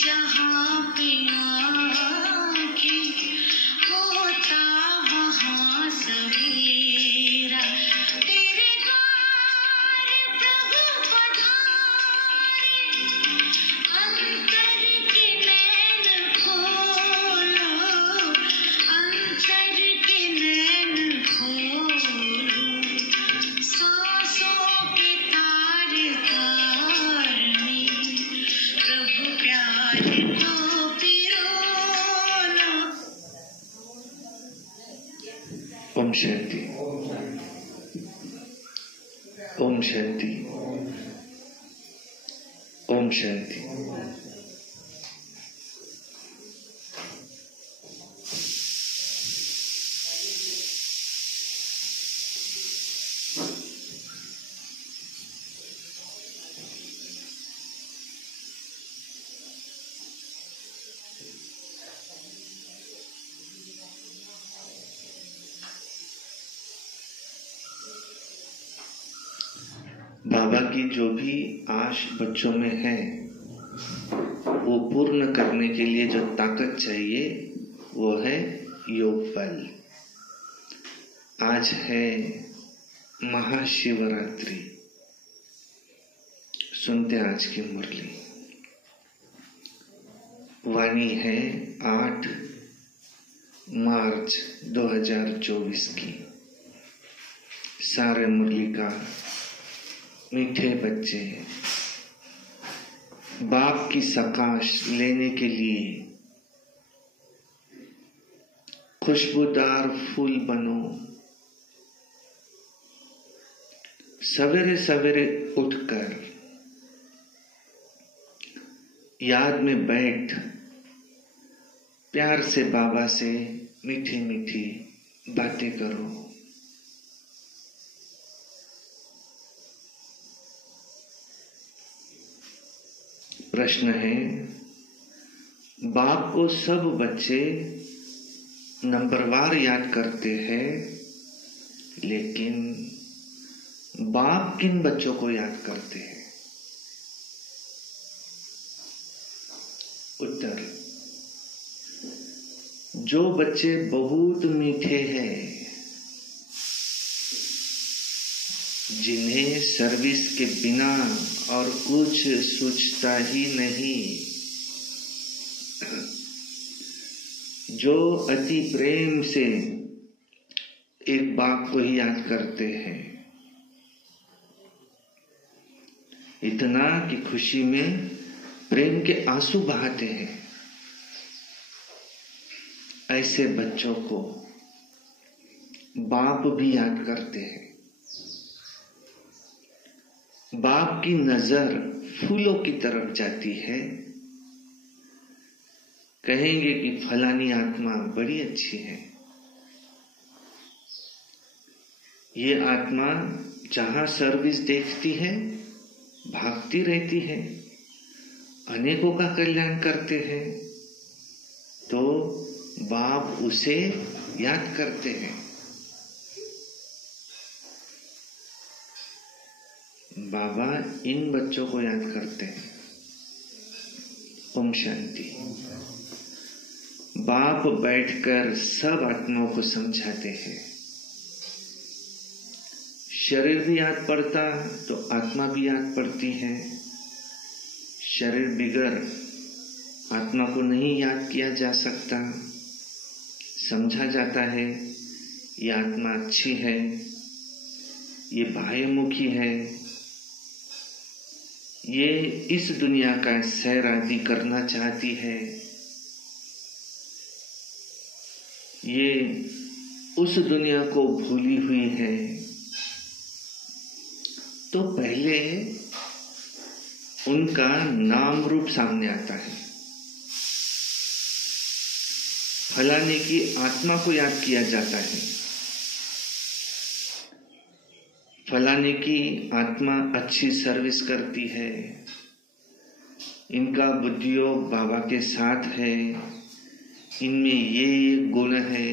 जहाँ पे आँखें होता वहाँ सवेरा, तेरे द्वार प्रभु पधारे, अंतर के नैन खोलो, अंतर के नैन खोलो, सांसों के तार तार में प्रभु प्यार तो पिरोलो। ओम शांति, ओम शांति, ओम शांति। बाबा की जो भी आश बच्चों में है वो पूर्ण करने के लिए जो ताकत चाहिए वो है योग बल। आज है महाशिवरात्रि। सुनते आज की मुरली। वाणी है 8 मार्च 2024 की। सारे मुरली का मीठे बच्चे बाप की सकाश लेने के लिए खुशबूदार फूल बनो। सवेरे सवेरे उठकर याद में बैठ प्यार से बाबा से मीठी मीठी बातें करो। प्रश्न है, बाप को सब बच्चे नंबरवार याद करते हैं, लेकिन बाप किन बच्चों को याद करते हैं? उत्तर, जो बच्चे बहुत मीठे हैं, जिन्हें सर्विस के बिना और कुछ सोचता ही नहीं, जो अति प्रेम से एक बाप को ही याद करते हैं, इतना कि खुशी में प्रेम के आंसू बहाते हैं, ऐसे बच्चों को बाप भी याद करते हैं। बाप की नजर फूलों की तरफ जाती है, कहेंगे कि फलानी आत्मा बड़ी अच्छी है। ये आत्मा जहां सर्विस देखती है भागती रहती है, अनेकों का कल्याण करते हैं, तो बाप उसे याद करते हैं। बाबा इन बच्चों को याद करते हैं। ओम शांति। बाप बैठकर सब आत्माओं को समझाते हैं। शरीर भी याद पड़ता तो आत्मा भी याद पड़ती है। शरीर बिगड़ आत्मा को नहीं याद किया जा सकता। समझा जाता है ये आत्मा अच्छी है, ये बाह्यमुखी है, ये इस दुनिया का सैर आदि करना चाहती है, ये उस दुनिया को भूली हुई है। तो पहले उनका नाम रूप सामने आता है। फलाने की आत्मा को याद किया जाता है। फलाने की आत्मा अच्छी सर्विस करती है, इनका बुद्धियोग बाबा के साथ है, इनमें ये गुण है।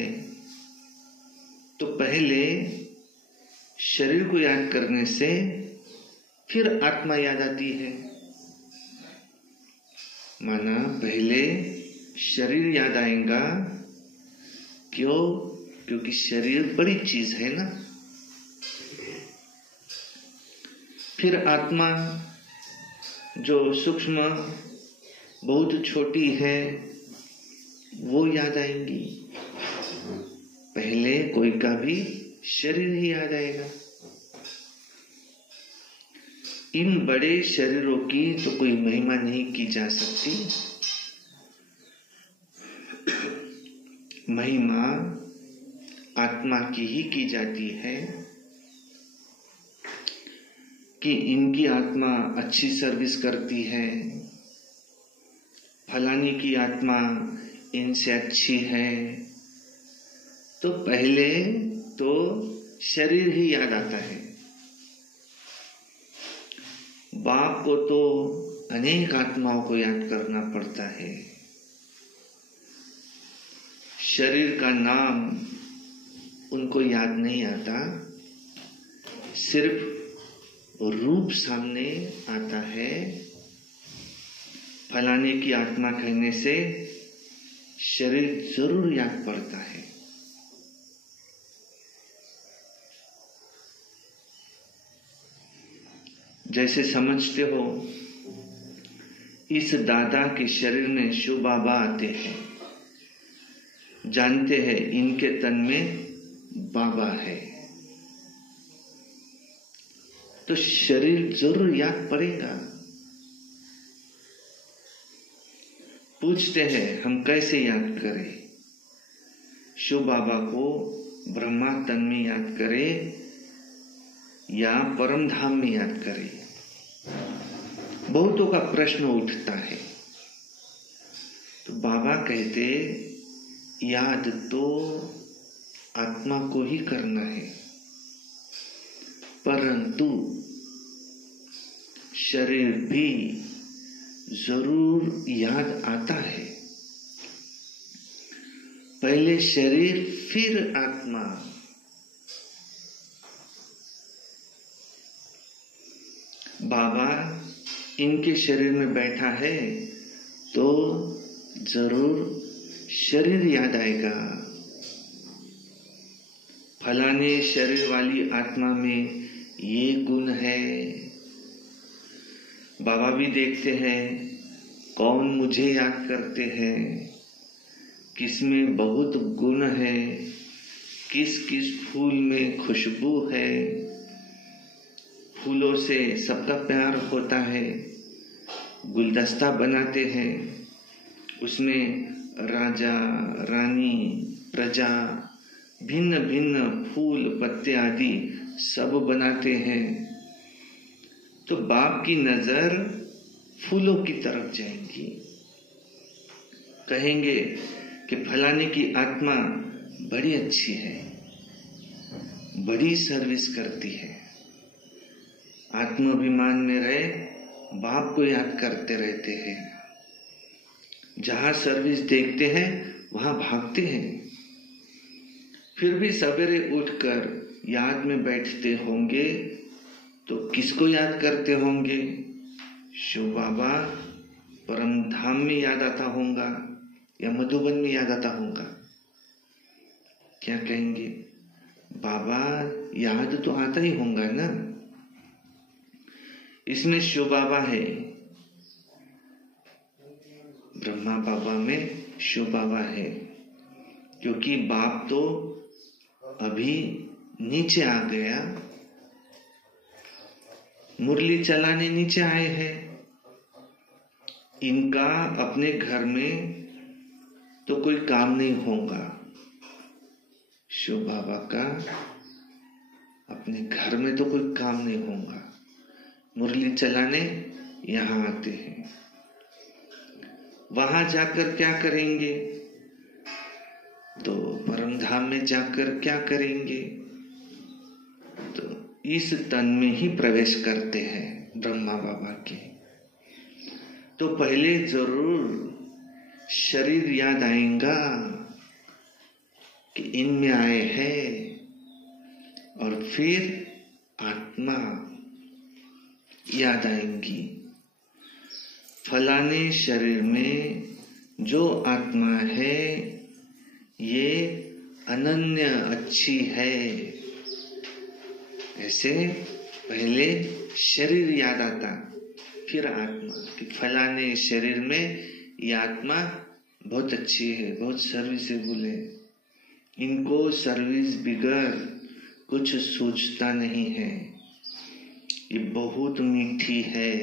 तो पहले शरीर को याद करने से फिर आत्मा याद आती है। माना पहले शरीर याद आएगा। क्यों? क्योंकि शरीर बड़ी चीज है ना। फिर आत्मा जो सूक्ष्म बहुत छोटी है वो याद आएंगी। पहले कोई का भी शरीर ही याद आएगा। इन बड़े शरीरों की तो कोई महिमा नहीं की जा सकती। महिमा आत्मा की ही की जाती है कि इनकी आत्मा अच्छी सर्विस करती है, फलाने की आत्मा इनसे अच्छी है। तो पहले तो शरीर ही याद आता है। बाप को तो अनेक आत्माओं को याद करना पड़ता है। शरीर का नाम उनको याद नहीं आता, सिर्फ रूप सामने आता है। फलाने की आत्मा कहने से शरीर जरूर याद पड़ता है। जैसे समझते हो, इस दादा के शरीर में शिव बाबा आते हैं, जानते हैं इनके तन में बाबा है, तो शरीर जरूर याद पड़ेगा। पूछते हैं हम कैसे याद करें? शिव बाबा को ब्रह्मा तन में याद करें या परम धाम में याद करें? बहुतों का प्रश्न उठता है। तो बाबा कहते याद तो आत्मा को ही करना है, परंतु शरीर भी जरूर याद आता है। पहले शरीर फिर आत्मा। बाबा इनके शरीर में बैठा है तो जरूर शरीर याद आएगा। फलाने शरीर वाली आत्मा में ये गुण है। बाबा भी देखते हैं कौन मुझे याद करते हैं, किसमें बहुत गुण है, किस किस फूल में खुशबू है। फूलों से सबका प्यार होता है, गुलदस्ता बनाते हैं, उसमें राजा रानी प्रजा भिन्न भिन्न फूल पत्ते आदि सब बनाते हैं। तो बाप की नजर फूलों की तरफ जाएंगी, कहेंगे कि फलाने की आत्मा बड़ी अच्छी है, बड़ी सर्विस करती है। आत्माभिमान में रहे बाप को याद करते रहते हैं। जहां सर्विस देखते हैं वहां भागते हैं। फिर भी सवेरे उठकर याद में बैठते होंगे तो किसको याद करते होंगे? शिव बाबा परम धाम में याद आता होगा या मधुबन में याद आता होगा? क्या कहेंगे? बाबा याद तो आता ही होगा ना। इसमें शिव बाबा है, ब्रह्मा बाबा में शिव बाबा है, क्योंकि बाप तो अभी नीचे आ गया, मुरली चलाने नीचे आए हैं। इनका अपने घर में तो कोई काम नहीं होगा। शिव बाबा का अपने घर में तो कोई काम नहीं होगा, मुरली चलाने यहां आते हैं। वहां जाकर क्या करेंगे? तो परम धाम में जाकर क्या करेंगे? तो इस तन में ही प्रवेश करते हैं ब्रह्मा बाबा के। तो पहले जरूर शरीर याद आएगा कि इनमें आए हैं, और फिर आत्मा याद आएंगी। फलाने शरीर में जो आत्मा है ये अनन्य अच्छी है। ऐसे पहले शरीर याद आता, फिर आत्मा, कि फलाने शरीर में ये आत्मा बहुत अच्छी है, बहुत सर्विसेबल है, इनको सर्विस बिगर कुछ सोचता नहीं है, ये बहुत मीठी है।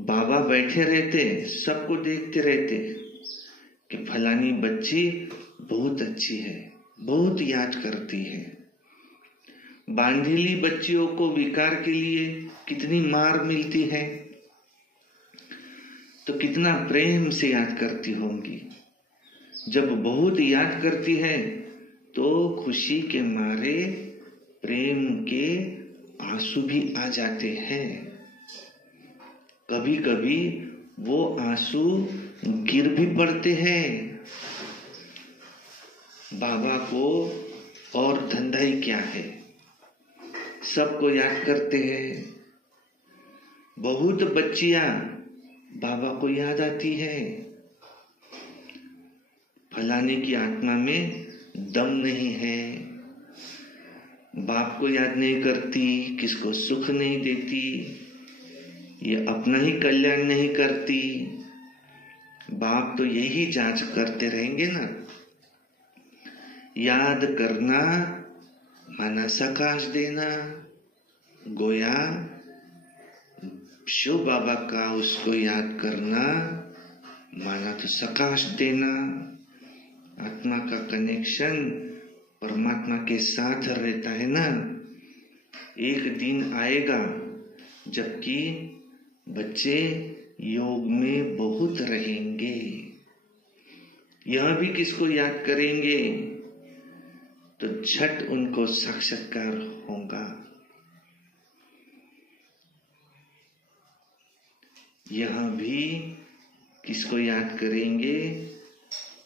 बाबा बैठे रहते, सबको देखते रहते कि फलानी बच्ची बहुत अच्छी है, बहुत याद करती है। बांधीली बच्चियों को विकार के लिए कितनी मार मिलती है, तो कितना प्रेम से याद करती होंगी। जब बहुत याद करती है तो खुशी के मारे प्रेम के आंसू भी आ जाते हैं। कभी कभी वो आंसू गिर भी पड़ते हैं। बाबा को और धंधा ही क्या है, सबको याद करते हैं। बहुत बच्चियां बाबा को याद आती है। फलाने की आत्मा में दम नहीं है, बाप को याद नहीं करती, किसको सुख नहीं देती, ये अपना ही कल्याण नहीं करती। बाप तो यही जांच करते रहेंगे ना। याद करना माना सकाश देना, गोया शिव बाबा का उसको याद करना माना तो सकाश देना। आत्मा का कनेक्शन परमात्मा के साथ रहता है ना। एक दिन आएगा जबकि बच्चे योग में बहुत रहेंगे, यह भी किसको याद करेंगे तो झट उनको साक्षात्कार होगा। यह भी किसको याद करेंगे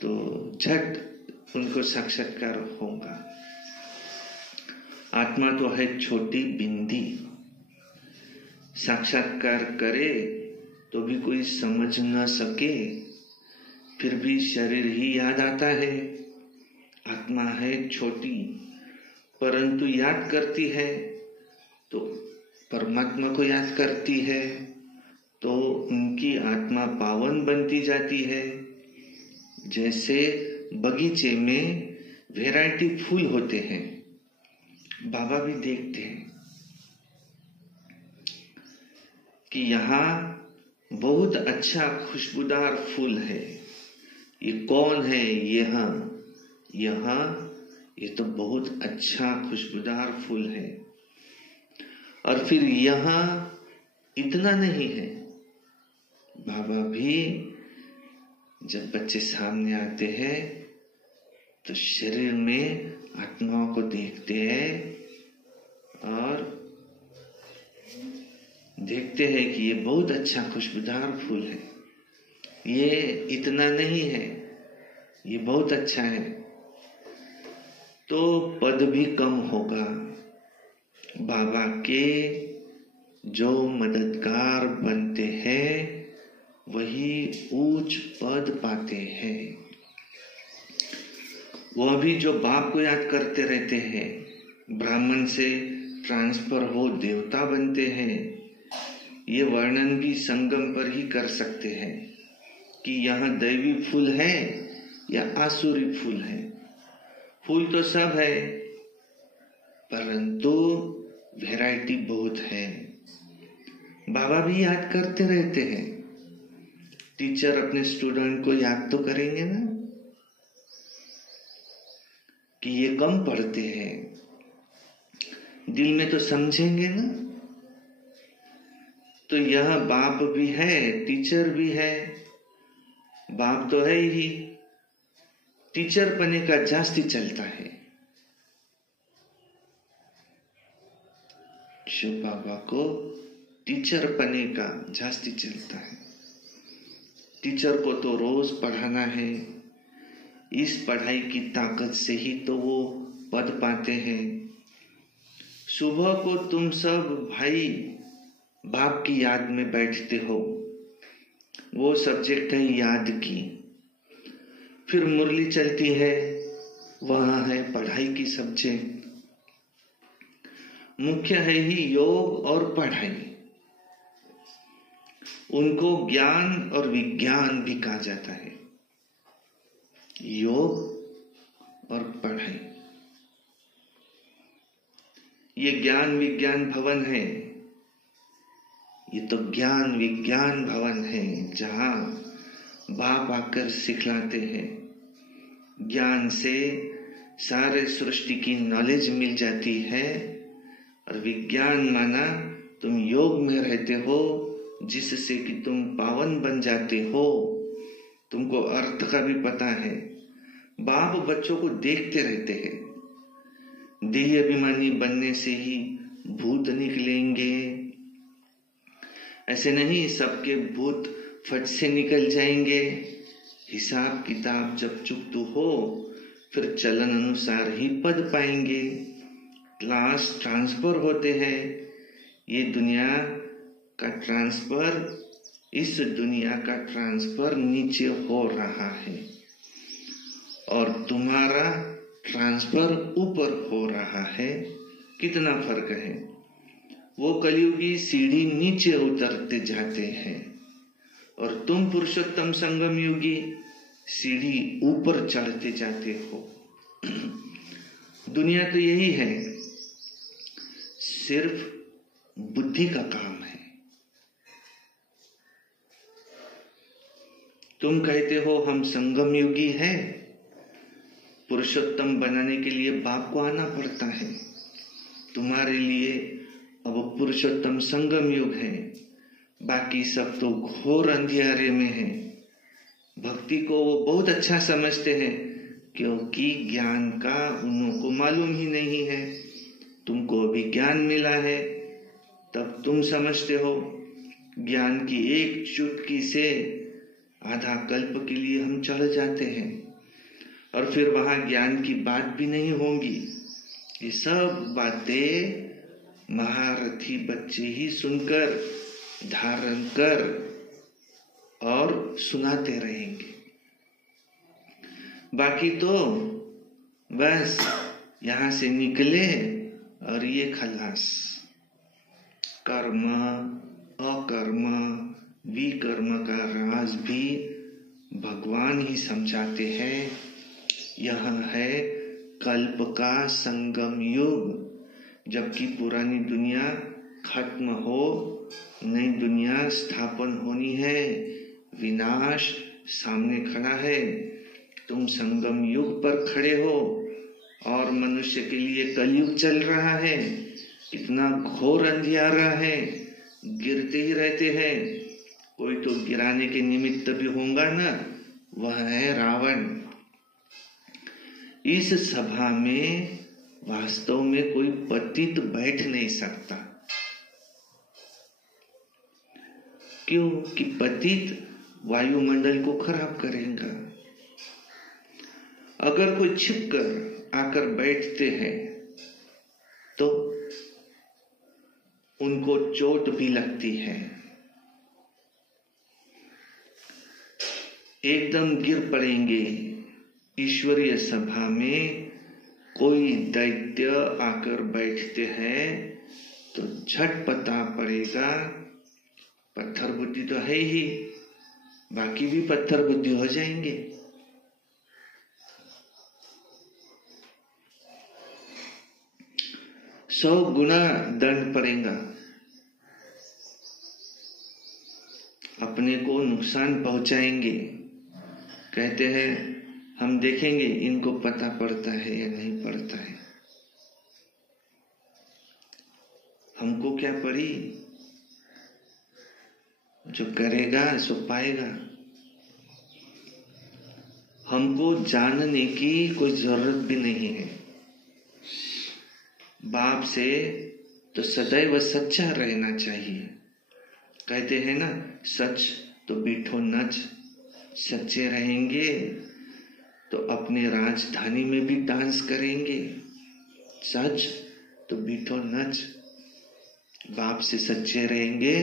तो झट उनको साक्षात्कार होगा। आत्मा तो है छोटी बिंदी, साक्षात्कार करे तो भी कोई समझ न सके, फिर भी शरीर ही याद आता है। आत्मा है छोटी परंतु याद करती है तो परमात्मा को याद करती है, तो उनकी आत्मा पावन बनती जाती है। जैसे बगीचे में वैरायटी फूल होते हैं, बाबा भी देखते हैं कि यहाँ बहुत अच्छा खुशबूदार फूल है, ये कौन है, यहाँ ये तो बहुत अच्छा खुशबूदार फूल है। और फिर यहाँ इतना नहीं है, बाबा भी जब बच्चे सामने आते हैं तो शरीर में आत्माओं को देखते हैं और देखते हैं कि ये बहुत अच्छा खुशबूदार फूल है, ये इतना नहीं है, ये बहुत अच्छा है, तो पद भी कम होगा। बाबा के जो मददगार बनते हैं वही ऊंच पद पाते हैं। वह भी जो बाप को याद करते रहते हैं, ब्राह्मण से ट्रांसफर हो देवता बनते हैं। ये वर्णन भी संगम पर ही कर सकते हैं कि यहाँ दैवी फूल है या आसुरी फूल है। फूल तो सब है परंतु वैरायटी बहुत है। बाबा भी याद करते रहते हैं। टीचर अपने स्टूडेंट को याद तो करेंगे ना कि ये कम पढ़ते हैं, दिल में तो समझेंगे ना। तो यह बाप भी है, टीचर भी है। बाप तो है ही, टीचर पने का जास्ती चलता है। शिव बाबा को टीचर पने का जास्ती चलता है। टीचर को तो रोज पढ़ाना है, इस पढ़ाई की ताकत से ही तो वो पद पाते हैं। सुबह को तुम सब भाई बाप की याद में बैठते हो, वो सब्जेक्ट है याद की। फिर मुरली चलती है, वहां है पढ़ाई की सब्जेक्ट। मुख्य है ही योग और पढ़ाई। उनको ज्ञान और विज्ञान भी कहा जाता है, योग और पढ़ाई। ये ज्ञान विज्ञान भवन है, ये तो ज्ञान विज्ञान भवन है, जहां बाप आकर सिखलाते हैं। ज्ञान से सारे सृष्टि की नॉलेज मिल जाती है। और विज्ञान माना तुम योग में रहते हो, जिससे कि तुम पावन बन जाते हो। तुमको अर्थ का भी पता है। बाप बच्चों को देखते रहते हैं। देह अभिमानी बनने से ही भूत निकलेंगे, ऐसे नहीं सबके भूत फट से निकल जाएंगे। हिसाब किताब जब चुकत हो, फिर चलन अनुसार ही पद पाएंगे। क्लास ट्रांसफर होते हैं। ये दुनिया का ट्रांसफर, इस दुनिया का ट्रांसफर नीचे हो रहा है और तुम्हारा ट्रांसफर ऊपर हो रहा है। कितना फर्क है। वो कलियुगी सीढ़ी नीचे उतरते जाते हैं और तुम पुरुषोत्तम संगम युगी सीढ़ी ऊपर चढ़ते जाते हो। दुनिया तो यही है, सिर्फ बुद्धि का काम है। तुम कहते हो हम संगम युगी हैं, पुरुषोत्तम बनाने के लिए बाप को आना पड़ता है। तुम्हारे लिए अब पुरुषोत्तम संगम युग है, बाकी सब तो घोर अंधियारे में है। भक्ति को वो बहुत अच्छा समझते हैं, क्योंकि ज्ञान का उनको मालूम ही नहीं है। तुमको अभी ज्ञान मिला है, तब तुम समझते हो। ज्ञान की एक चुटकी से आधा कल्प के लिए हम चढ़ जाते हैं और फिर वहां ज्ञान की बात भी नहीं होगी। ये सब बातें महारथी बच्चे ही सुनकर धारण कर और सुनाते रहेंगे। बाकी तो बस यहां से निकले और ये खलास। कर्म अकर्म विकर्म का राज भी भगवान ही समझाते हैं। यह है कल्प का संगम युग, जबकि पुरानी दुनिया खत्म हो, नई दुनिया स्थापन होनी है। विनाश सामने खड़ा है। तुम संगम युग पर खड़े हो और मनुष्य के लिए कलयुग चल रहा है। इतना घोर अंधियारा है, गिरते ही रहते हैं। कोई तो गिराने के निमित्त भी होगा ना, वह है रावण। इस सभा में वास्तव में कोई पतित बैठ नहीं सकता। क्यों? कि पतित वायुमंडल को खराब करेगा। अगर कोई छिपकर आकर बैठते हैं तो उनको चोट भी लगती है, एकदम गिर पड़ेंगे। ईश्वरीय सभा में कोई दैत्य आकर बैठते हैं तो झट पता पड़ेगा। पत्थर बुद्धि तो है ही, बाकी भी पत्थर बुद्धि हो जाएंगे। सौ गुना दंड पड़ेगा। अपने को नुकसान पहुंचाएंगे। कहते हैं हम देखेंगे इनको पता पड़ता है या नहीं पड़ता है। हमको क्या पड़ी? जो करेगा सो पाएगा। हमको जानने की कोई जरूरत भी नहीं है। बाप से तो सदैव सच्चा रहना चाहिए। कहते हैं ना, सच तो बीठो नच। सच्चे रहेंगे तो अपने राजधानी में भी डांस करेंगे। सच तो बीठो नच। बाप से सच्चे रहेंगे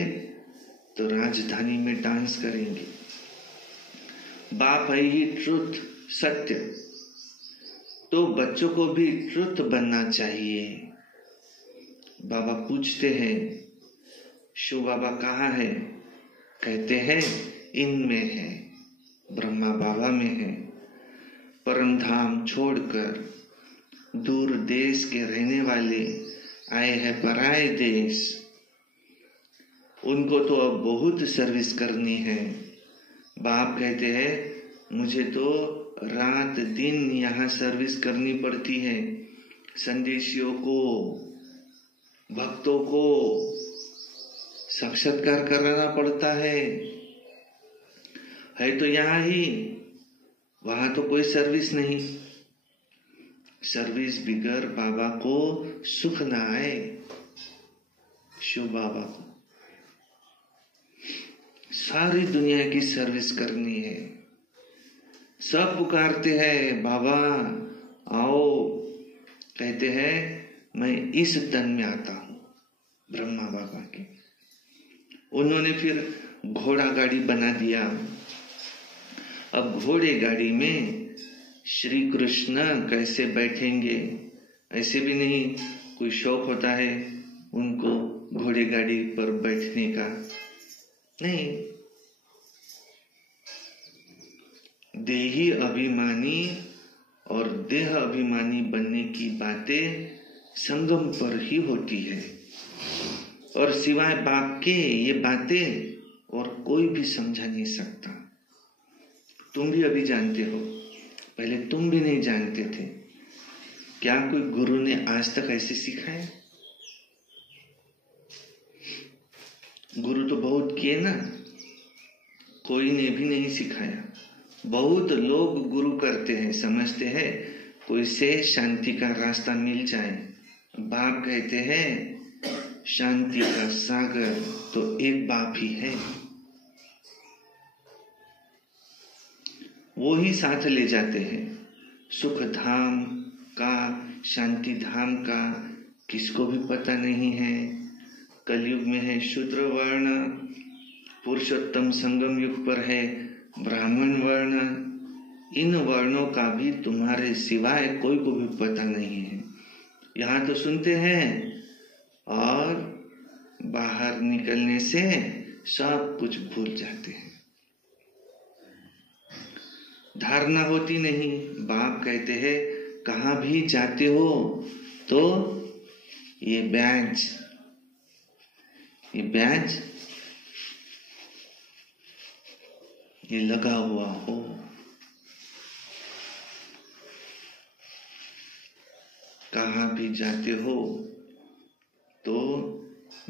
तो राजधानी में डांस करेंगे। बाप है ही ट्रुथ, सत्य। तो बच्चों को भी ट्रुथ बनना चाहिए। बाबा पूछते हैं, शिव बाबा कहाँ है? कहते हैं इनमें है, ब्रह्मा बाबा में है। परम धाम छोड़कर दूर देश के रहने वाले आए हैं पराए देश। उनको तो अब बहुत सर्विस करनी है। बाप कहते हैं मुझे तो रात दिन यहाँ सर्विस करनी पड़ती है। संदेशियों को, भक्तों को साक्षात्कार कराना पड़ता है तो यहाँ ही, वहां तो कोई सर्विस नहीं। सर्विस बिगर बाबा को सुख ना आए। शिव बाबा को सारी दुनिया की सर्विस करनी है। सब पुकारते हैं बाबा आओ, कहते हैं मैं इस तन में आता हूं, ब्रह्मा बाबा के। उन्होंने फिर घोड़ा गाड़ी बना दिया। अब घोड़े गाड़ी में श्री कृष्ण कैसे बैठेंगे? ऐसे भी नहीं कोई शौक होता है उनको घोड़े गाड़ी पर बैठने का, नहीं। देही अभिमानी और देह अभिमानी बनने की बातें संगम पर ही होती है, और सिवाय बाप के ये बातें और कोई भी समझा नहीं सकता। तुम भी अभी जानते हो, पहले तुम भी नहीं जानते थे। क्या कोई गुरु ने आज तक ऐसे सिखाया? गुरु तो बहुत किए ना, कोई ने भी नहीं सिखाया। बहुत लोग गुरु करते हैं, समझते हैं कोई से शांति का रास्ता मिल जाए। बाप कहते हैं शांति का सागर तो एक बाप ही है, वो ही साथ ले जाते हैं। सुख धाम का, शांति धाम का किसको भी पता नहीं है। कलयुग में है शूद्र वर्ण, पुरुषोत्तम संगम युग पर है ब्राह्मण वर्ण। इन वर्णों का भी तुम्हारे सिवाय कोई को भी पता नहीं है। यहाँ तो सुनते हैं और बाहर निकलने से सब कुछ भूल जाते हैं। धारणा होती नहीं। बाप कहते हैं कहाँ भी जाते हो तो ये बैज ये लगा हुआ हो। कहाँ भी जाते हो तो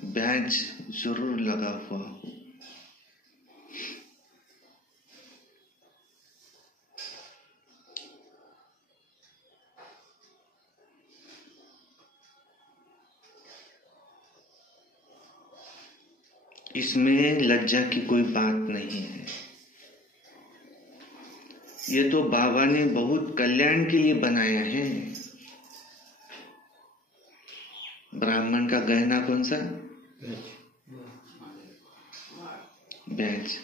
बैज जरूर लगा हुआ हो। इसमें लज्जा की कोई बात नहीं है। ये तो बाबा ने बहुत कल्याण के लिए बनाया है। ब्राह्मण का गहना कौन सा? बैज।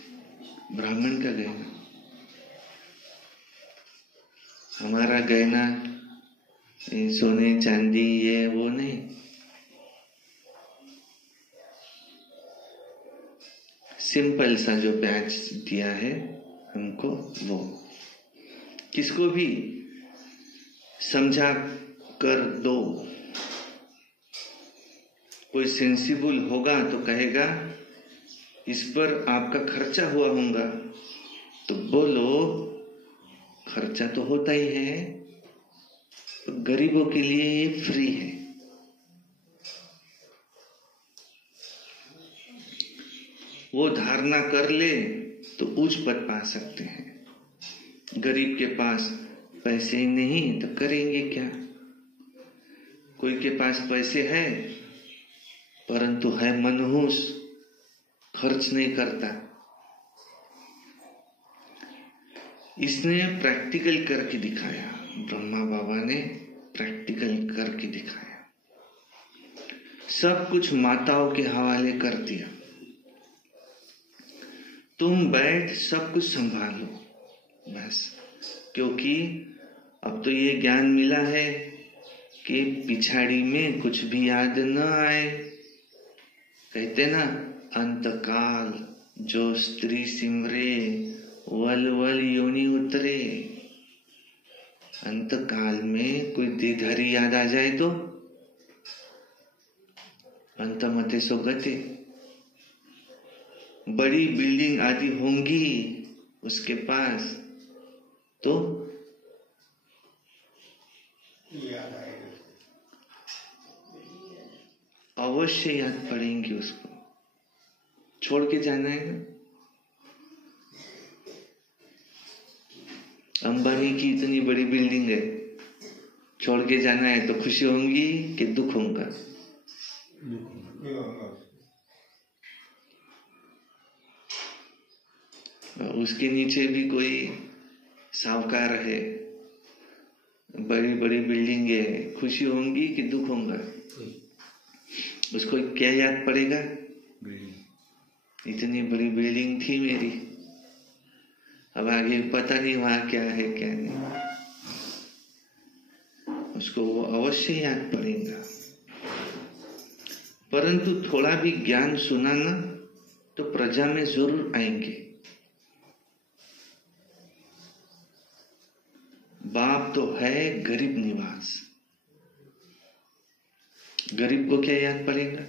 ब्राह्मण का गहना। हमारा गहना सोने चांदी ये वो नहीं। सिंपल सा जो बैच दिया है हमको, वो किसको भी समझा कर दो। कोई सेंसिबल होगा तो कहेगा इस पर आपका खर्चा हुआ होगा, तो बोलो खर्चा तो होता ही है, तो गरीबों के लिए ये फ्री है। वो धारणा कर ले तो उच्च पद पा सकते हैं। गरीब के पास पैसे ही नहीं तो करेंगे क्या? कोई के पास पैसे है परंतु है मनहूस, खर्च नहीं करता। इसने प्रैक्टिकल करके दिखाया। ब्रह्मा बाबा ने प्रैक्टिकल करके दिखाया। सब कुछ माताओं के हवाले कर दिया। तुम बैठ सब कुछ संभालो। बस, क्योंकि अब तो ये ज्ञान मिला है कि पिछाड़ी में कुछ भी याद न आए। कहते ना, अंतकाल जो स्त्री सिमरे वल वल योनि उतरे। अंतकाल में कोई देधारी याद आ जाए तो अंतमते सो गते। बड़ी बिल्डिंग आदि होंगी उसके पास तो अवश्य याद पड़ेंगी उसको। छोड़ के जाना है ना। अंबानी की इतनी बड़ी बिल्डिंग है, छोड़ के जाना है तो खुशी होंगी कि दुख होगा? उसके नीचे भी कोई साहूकार है, बड़ी बड़ी बिल्डिंग है, खुशी होंगी कि दुख होगा? उसको क्या याद पड़ेगा? इतनी बड़ी बिल्डिंग थी मेरी, अब आगे पता नहीं वहां क्या है क्या नहीं। उसको वो अवश्य याद पड़ेगा। परंतु थोड़ा भी ज्ञान सुना ना तो प्रजा में जरूर आएंगे। बाप तो है गरीब निवास, गरीब को क्या याद पड़ेगा?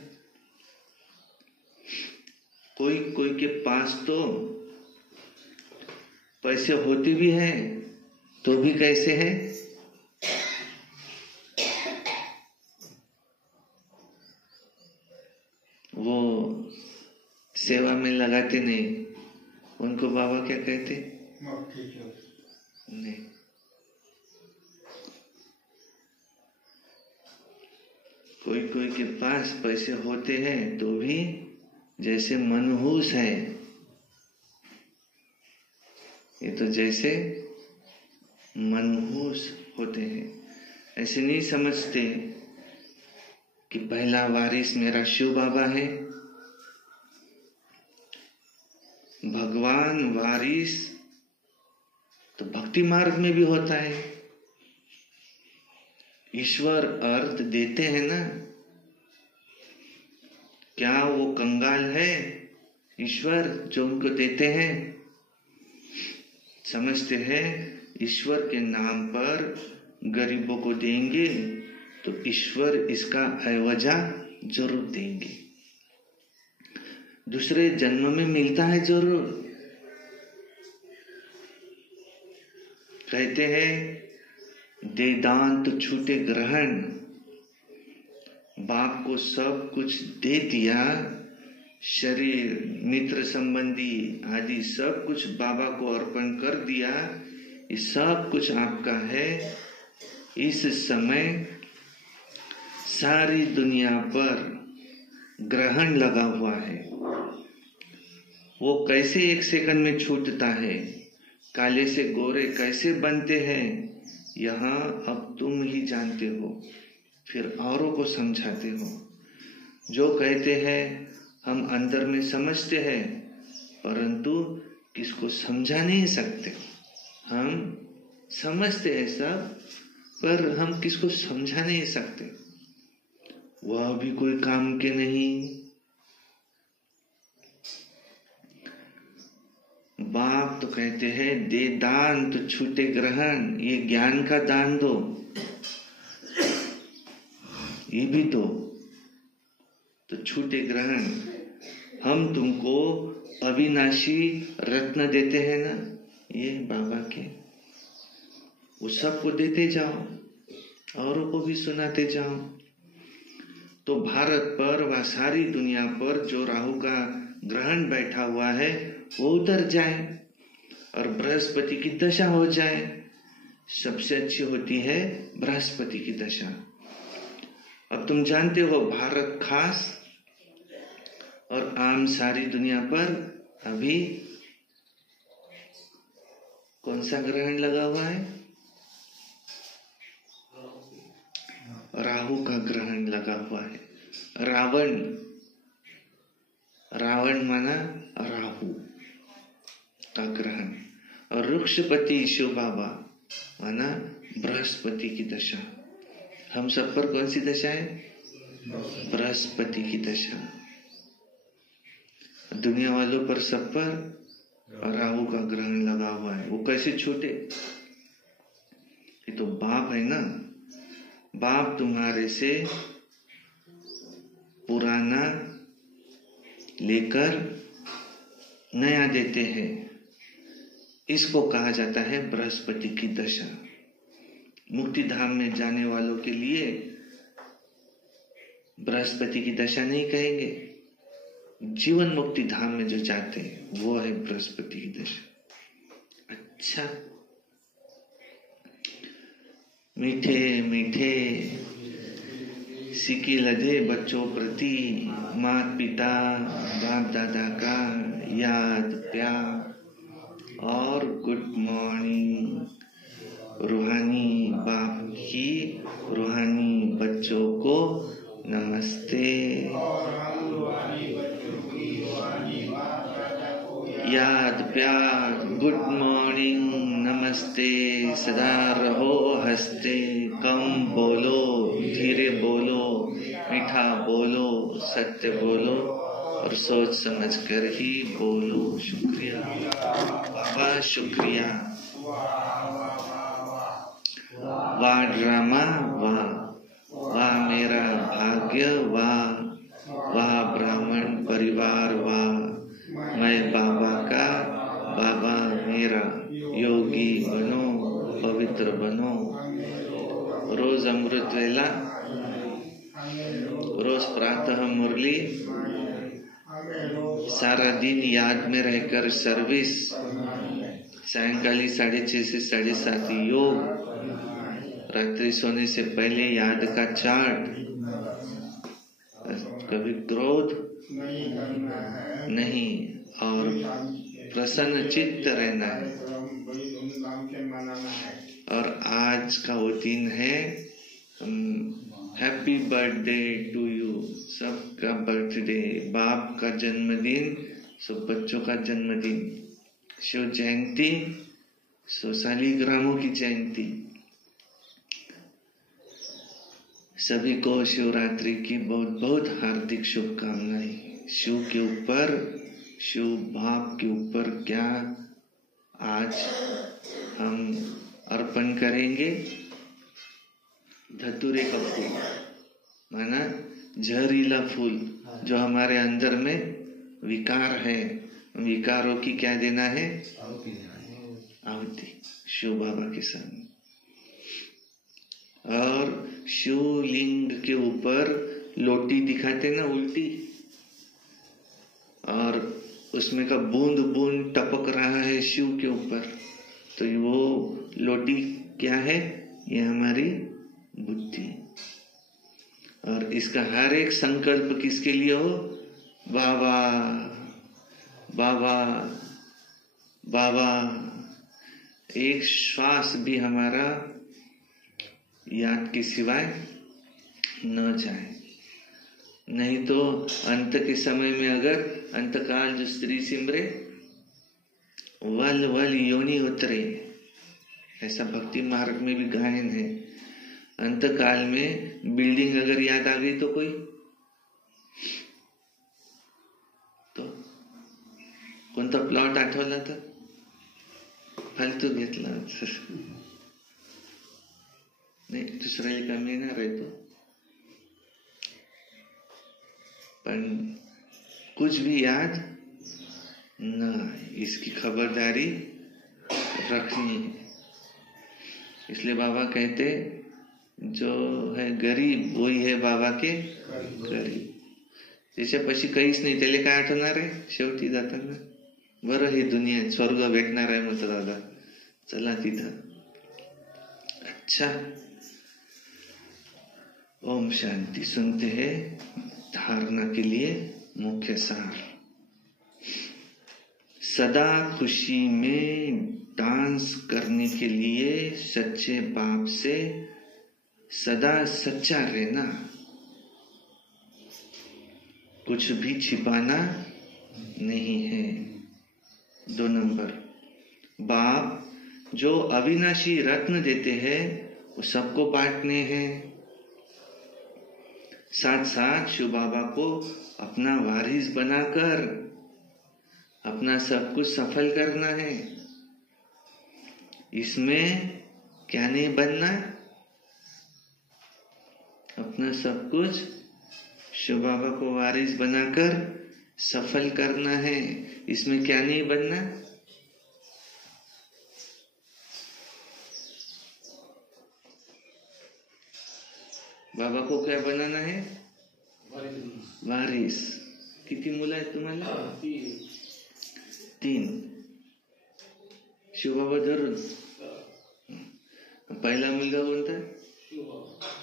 कोई कोई के पास तो पैसे होते भी हैं तो भी कैसे है, वो सेवा में लगाते नहीं। उनको बाबा क्या कहते? नहीं, कोई कोई के पास पैसे होते हैं तो भी जैसे मनहूस है। ये तो जैसे मनहूस होते हैं, ऐसे नहीं समझते कि पहला वारिस मेरा शिव बाबा है। भगवान वारिस तो भक्ति मार्ग में भी होता है। ईश्वर अर्थ देते हैं ना। क्या वो कंगाल है ईश्वर जो उनको देते हैं? समझते हैं ईश्वर के नाम पर गरीबों को देंगे तो ईश्वर इसका एवजा जरूर देंगे, दूसरे जन्म में मिलता है जरूर। कहते हैं दे दान तो छूटे ग्रहण। बाप को सब कुछ दे दिया, शरीर मित्र संबंधी आदि सब कुछ बाबा को अर्पण कर दिया। ये सब कुछ आपका है। इस समय सारी दुनिया पर ग्रहण लगा हुआ है। वो कैसे एक सेकंड में छूटता है, काले से गोरे कैसे बनते हैं, यहाँ अब तुम ही जानते हो, फिर औरों को समझाते हो। जो कहते हैं हम अंदर में समझते हैं, परंतु किसको समझा नहीं सकते। हम समझते हैं सब, पर हम किसको समझा नहीं सकते। वह भी कोई काम के नहीं। बाप तो कहते हैं दे दान तो छूटे ग्रहण। ये ज्ञान का दान दो, ये भी दो तो छूटे ग्रहण। हम तुमको अविनाशी रत्न देते हैं ना, ये बाबा के, वो सबको देते जाओ, औरों को भी सुनाते जाओ। तो भारत पर व सारी दुनिया पर जो राहु का ग्रहण बैठा हुआ है वो उतर जाए और बृहस्पति की दशा हो जाए। सबसे अच्छी होती है बृहस्पति की दशा। अब तुम जानते हो भारत खास और आम सारी दुनिया पर अभी कौन सा ग्रहण लगा हुआ है? राहु का ग्रहण लगा हुआ है। रावण, रावण माना राहु का ग्रहण। और रुक्षपति शिव बाबा माना बृहस्पति की दशा। हम सब पर कौन सी दशा है? बृहस्पति की दशा। दुनिया वालों पर सब पर राहु का ग्रहण लगा हुआ है। वो कैसे छूटे? ये तो बाप है ना। बाप तुम्हारे से पुराना लेकर नया देते हैं। इसको कहा जाता है बृहस्पति की दशा। मुक्ति धाम में जाने वालों के लिए बृहस्पति की दशा नहीं कहेंगे। जीवन मुक्ति धाम में जो जाते हैं वो है बृहस्पति की दशा। अच्छा, मीठे मीठे सिक्के लदे बच्चों प्रति माता पिता बाप दादा का याद प्यार और गुड मॉर्निंग। रूहानी बाप की रूहानी बच्चों को नमस्ते। याद प्यार गुड मॉर्निंग नमस्ते। सदा रहो हंसते, कम बोलो धीरे बोलो, मीठा बोलो, सत्य बोलो और सोच समझ कर ही बोलो। शुक्रिया बाबा, शुक्रिया। वाह ड्रामा वाह, वाह मेरा भाग्य वाह, वाह ब्राह्मण परिवार वाह, मैं बाबा का बाबा मेरा। योगी बनो, पवित्र बनो। रोज अमृत वेला, रोज प्रातः मुरली, सारा दिन याद में रहकर सर्विस, सायंकाली 6:30 से 7:30 योग, रात्रि सोने से पहले याद का चार्ट। कभी क्रोध नहीं और प्रसन्न चित्त रहना है। और आज का वो दिन है, हैप्पी बर्थडे टू यू। सबका बर्थडे, बाप का जन्मदिन, सब बच्चों का जन्मदिन, शिव जयंती, शालिग्रामों की जयंती। सभी को शिवरात्रि की बहुत बहुत हार्दिक शुभकामनाएं। शिव के ऊपर, शिव बाप के ऊपर क्या आज हम अर्पण करेंगे? धतूरे का फूल, माना जहरीला फूल, जो हमारे अंदर में विकार है, विकारों की क्या देना है? आहुति शिव बाबा के सामने। और शिवलिंग के ऊपर लोटी दिखाते ना उल्टी, और उसमें का बूंद बूंद टपक रहा है शिव के ऊपर, तो वो लोटी क्या है? ये हमारी बुद्धि। और इसका हर एक संकल्प किसके लिए हो? बाबा बाबा बाबा। एक श्वास भी हमारा याद के सिवाय न जाए। नहीं तो अंत के समय में अगर अंतकाल जो स्त्री सिमरे, वल वल योनि उतरे, ऐसा भक्ति मार्ग में भी गायन है। अंतकाल में बिल्डिंग अगर याद आ गई तो कोई तो कोणता प्लॉट आठवला तर फालतू घेतला नाही, दुसरा काम येणार आहे तो। पर कुछ भी याद न, इसकी खबरदारी रखनी है। इसलिए बाबा कहते जो है गरीब वही है बाबा के गरीब। त्याच्यापाशी काहीच नाही, त्याला काय आठवणार आहे शेवटी जाताना? बरं ही दुनिया स्वर्ग भेटणार आहे म्हणतो दादा, चला तिथं। अच्छा, ओम शांति। सुनते हैं धारणा के लिए मुख्य सार। सदा खुशी में डांस करने के लिए सच्चे बाप से सदा सच्चा रहना, कुछ भी छिपाना नहीं है। 2 नंबर, बाप जो अविनाशी रत्न देते हैं वो सबको बांटने हैं। साथ साथ शिव बाबा को अपना वारिस बनाकर अपना सब कुछ सफल करना है। इसमें क्या नहीं बनना, अपना सब कुछ शिव बाबा को वारिस बनाकर सफल करना है। इसमें क्या नहीं बनना, बाबा को क्या बनाना है, वारिस। किती मुलं आहेत तुम्हाला? 3. शिवबाबा धरून पहिला मुलगा कोणता?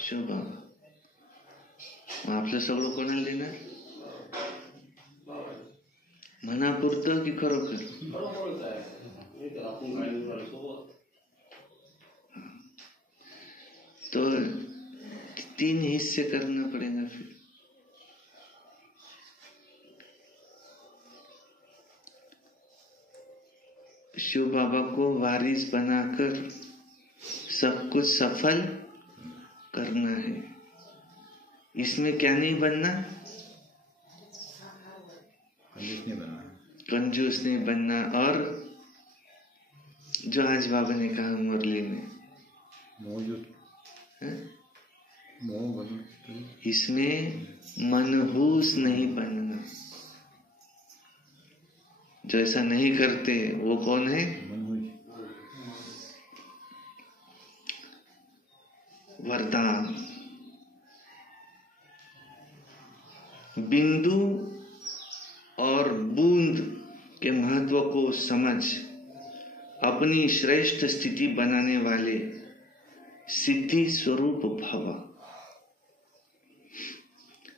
शिवबाबा. आपलं सगळं कोणाला देणार? मनापुरतं की खरोखर? तो 3 हिस्से करना पड़ेगा। फिर शिव बाबा को वारिस बनाकर सब कुछ सफल करना है। इसमें क्या नहीं बनना, कंजूस नहीं बनना। और जो आज बाबा ने कहा मुरली में, इसमें मनहूस नहीं बनना। जो ऐसा नहीं करते वो कौन है? वरदान। बिंदु और बूंद के महत्व को समझ अपनी श्रेष्ठ स्थिति बनाने वाले सिद्धि स्वरूप भव।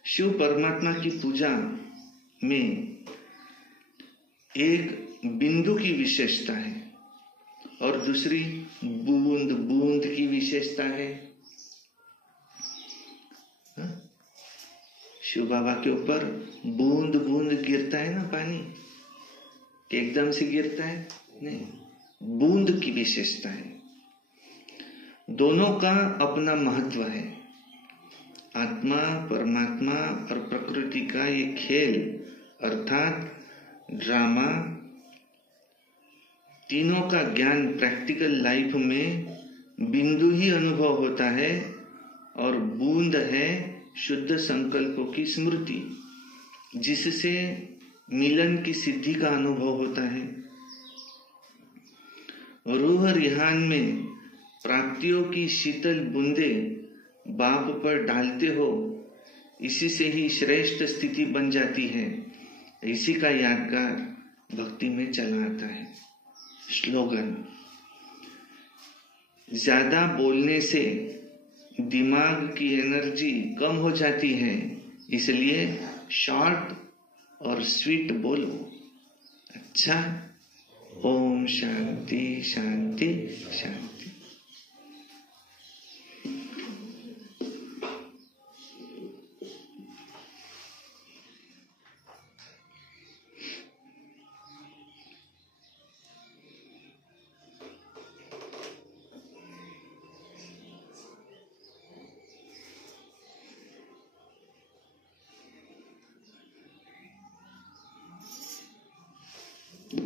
शिव परमात्मा की पूजा में एक बिंदु की विशेषता है और दूसरी बूंद बूंद की विशेषता है। शिव बाबा के ऊपर बूंद बूंद गिरता है ना पानी, एकदम से गिरता है नहीं, बूंद की विशेषता है। दोनों का अपना महत्व है। आत्मा, परमात्मा और प्रकृति का ये खेल अर्थात ड्रामा, तीनों का ज्ञान प्रैक्टिकल लाइफ में बिंदु ही अनुभव होता है और बूंद है शुद्ध संकल्पों की स्मृति, जिससे मिलन की सिद्धि का अनुभव होता है। रूह रिहान में प्राप्तियों की शीतल बूंदे बाप पर डालते हो, इसी से ही श्रेष्ठ स्थिति बन जाती है। इसी का यादगार भक्ति में चला आता है। स्लोगन: ज्यादा बोलने से दिमाग की एनर्जी कम हो जाती है, इसलिए शॉर्ट और स्वीट बोलो। अच्छा, ओम शांति शांति शांति।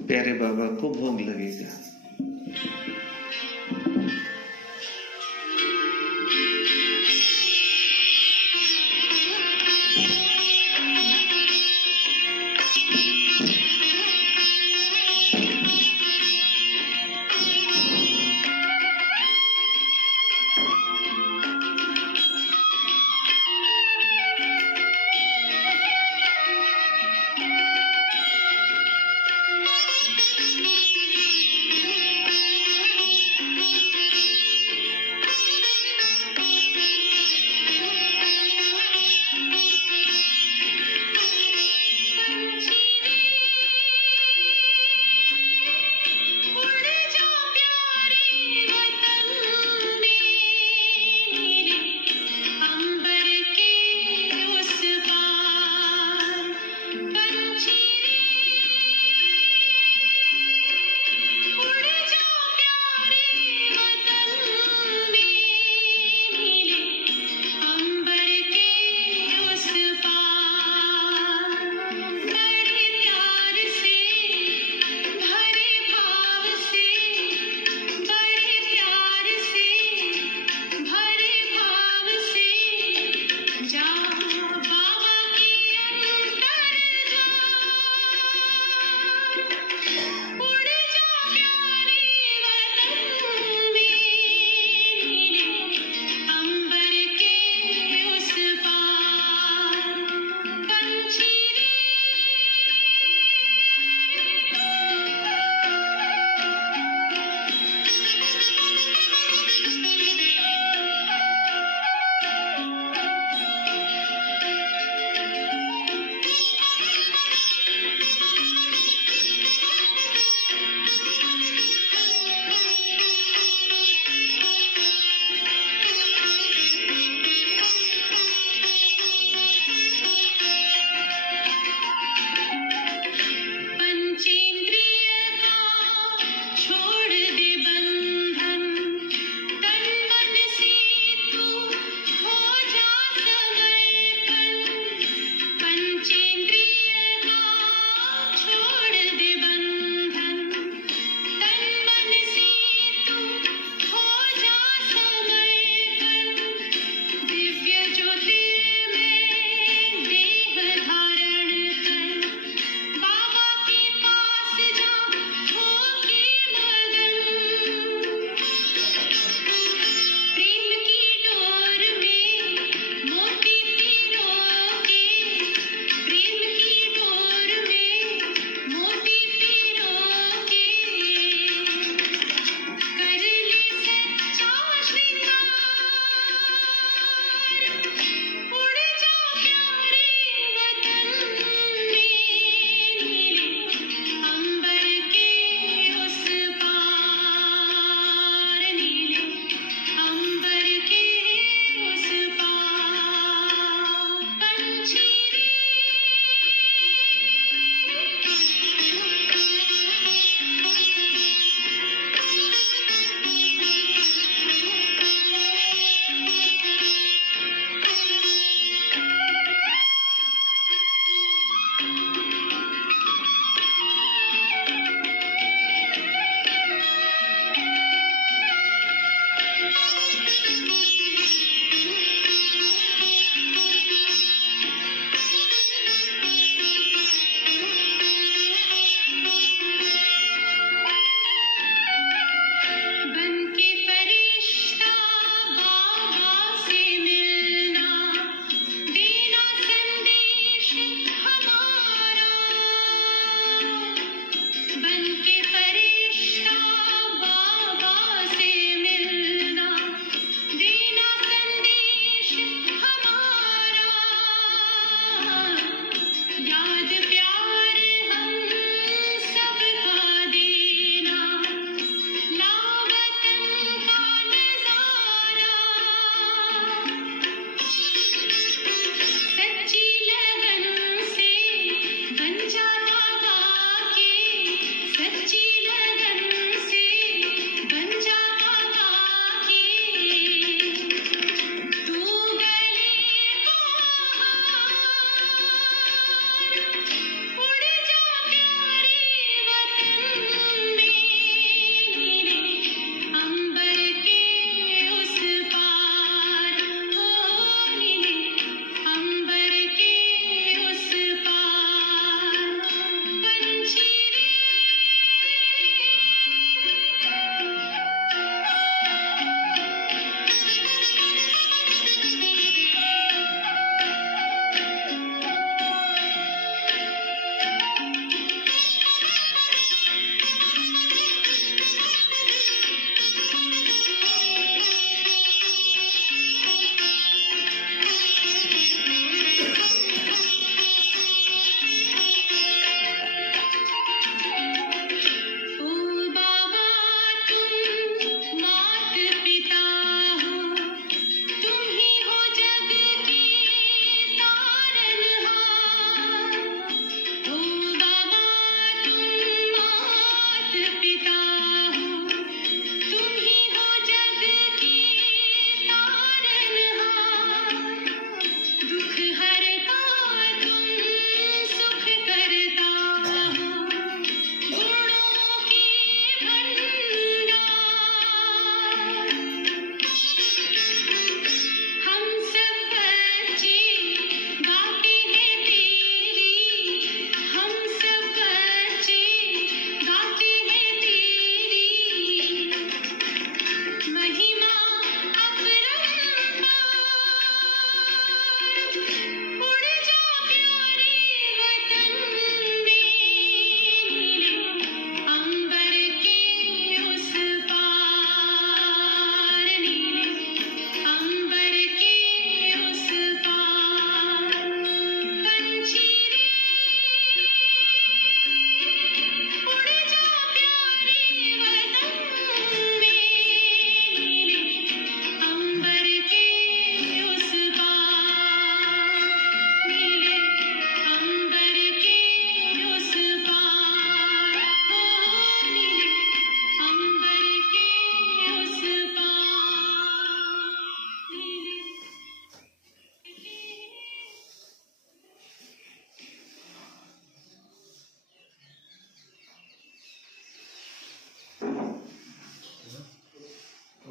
प्यारे बाबा को भोग लगेगा।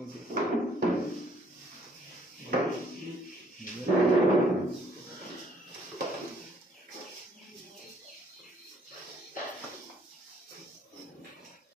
हो गया।